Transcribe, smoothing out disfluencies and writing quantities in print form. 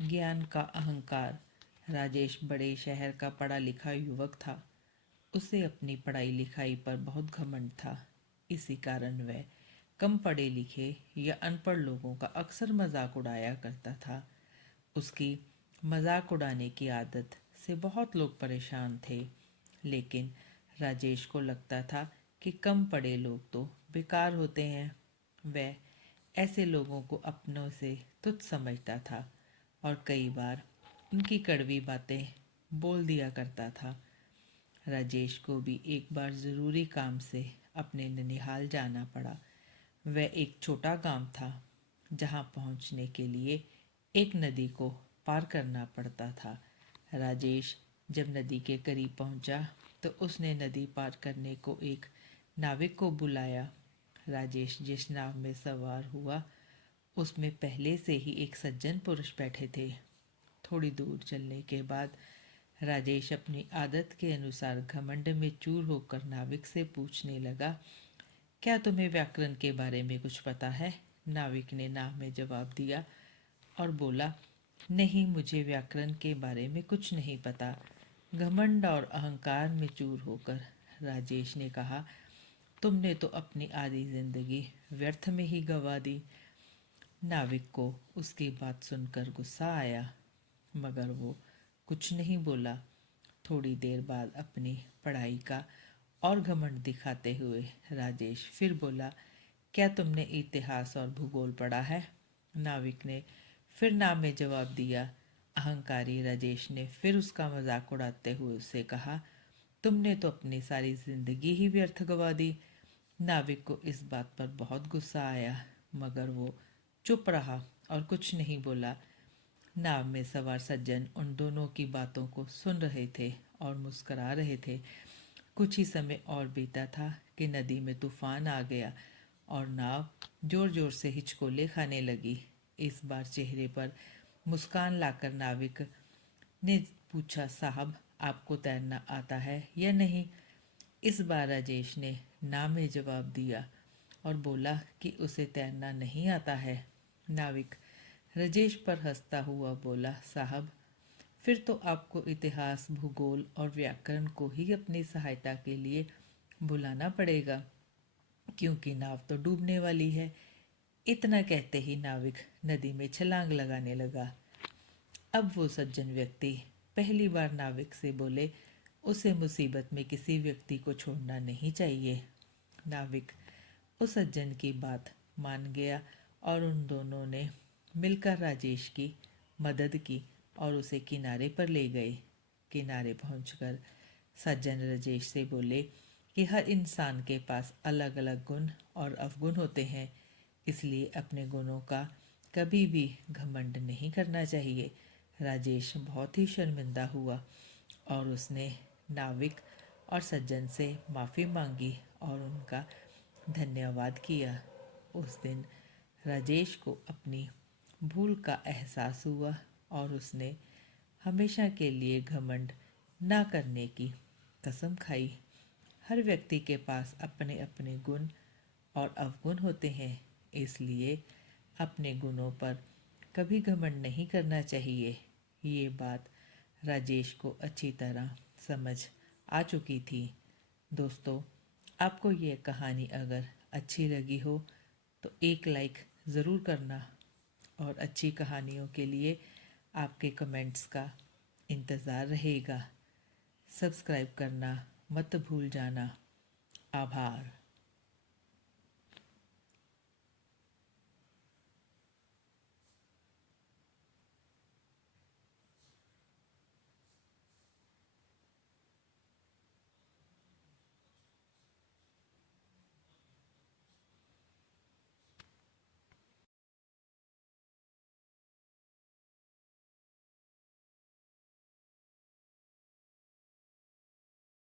ज्ञान का अहंकार। राजेश बड़े शहर का पढ़ा लिखा युवक था। उसे अपनी पढ़ाई लिखाई पर बहुत घमंड था। इसी कारण वह कम पढ़े लिखे या अनपढ़ लोगों का अक्सर मजाक उड़ाया करता था। उसकी मजाक उड़ाने की आदत से बहुत लोग परेशान थे, लेकिन राजेश को लगता था कि कम पढ़े लोग तो बेकार होते हैं। वह ऐसे लोगों को अपनों से तुच्छ समझता था और कई बार उनकी कड़वी बातें बोल दिया करता था। राजेश को भी एक बार ज़रूरी काम से अपने ननिहाल जाना पड़ा। वह एक छोटा गांव था जहां पहुंचने के लिए एक नदी को पार करना पड़ता था। राजेश जब नदी के करीब पहुंचा तो उसने नदी पार करने को एक नाविक को बुलाया। राजेश जिस नाव में सवार हुआ उसमें पहले से ही एक सज्जन पुरुष बैठे थे। थोड़ी दूर चलने के बाद राजेश अपनी आदत के अनुसार घमंड में चूर होकर नाविक से पूछने लगा, क्या तुम्हें व्याकरण के बारे में कुछ पता है? नाविक ने नाव में जवाब दिया और बोला, नहीं, मुझे व्याकरण के बारे में कुछ नहीं पता। घमंड और अहंकार में चूर होकर राजेश ने कहा, तुमने तो अपनी आधी जिंदगी व्यर्थ में ही गंवा दी। नाविक को उसकी बात सुनकर गुस्सा आया, मगर वो कुछ नहीं बोला। थोड़ी देर बाद अपनी पढ़ाई का और घमंड दिखाते हुए राजेश फिर बोला, क्या तुमने इतिहास और भूगोल पढ़ा है? नाविक ने फिर नाम में जवाब दिया। अहंकारी राजेश ने फिर उसका मजाक उड़ाते हुए उससे कहा, तुमने तो अपनी सारी जिंदगी ही व्यर्थ गंवा दी। नाविक को इस बात पर बहुत गुस्सा आया, मगर वो चुप रहा और कुछ नहीं बोला। नाव में सवार सज्जन उन दोनों की बातों को सुन रहे थे और मुस्करा रहे थे। कुछ ही समय और बीता था कि नदी में तूफान आ गया और नाव जोर जोर से हिचकोले खाने लगी। इस बार चेहरे पर मुस्कान लाकर नाविक ने पूछा, साहब, आपको तैरना आता है या नहीं? इस बार राजेश ने ना में जवाब दिया और बोला कि उसे तैरना नहीं आता है। नाविक राजेश पर हंसता हुआ बोला, साहब, फिर तो आपको इतिहास, भूगोल और व्याकरण को ही अपनी सहायता के लिए बुलाना पड़ेगा, क्योंकि नाव तो डूबने वाली है। इतना कहते ही नाविक नदी में छलांग लगाने लगा। अब वो सज्जन व्यक्ति पहली बार नाविक से बोले, उसे मुसीबत में किसी व्यक्ति को छोड़ना नहीं चाहिए। नाविक उस सज्जन की बात मान गया और उन दोनों ने मिलकर राजेश की मदद की और उसे किनारे पर ले गए। किनारे पहुंचकर सज्जन राजेश से बोले कि हर इंसान के पास अलग अलग गुण और अवगुण होते हैं, इसलिए अपने गुणों का कभी भी घमंड नहीं करना चाहिए। राजेश बहुत ही शर्मिंदा हुआ और उसने नाविक और सज्जन से माफ़ी मांगी और उनका धन्यवाद किया। उस दिन राजेश को अपनी भूल का एहसास हुआ और उसने हमेशा के लिए घमंड ना करने की कसम खाई। हर व्यक्ति के पास अपने अपने गुण और अवगुण होते हैं, इसलिए अपने गुणों पर कभी घमंड नहीं करना चाहिए। ये बात राजेश को अच्छी तरह समझ आ चुकी थी। दोस्तों, आपको ये कहानी अगर अच्छी लगी हो तो एक लाइक ज़रूर करना और अच्छी कहानियों के लिए आपके कमेंट्स का इंतज़ार रहेगा। सब्सक्राइब करना मत भूल जाना। आभार।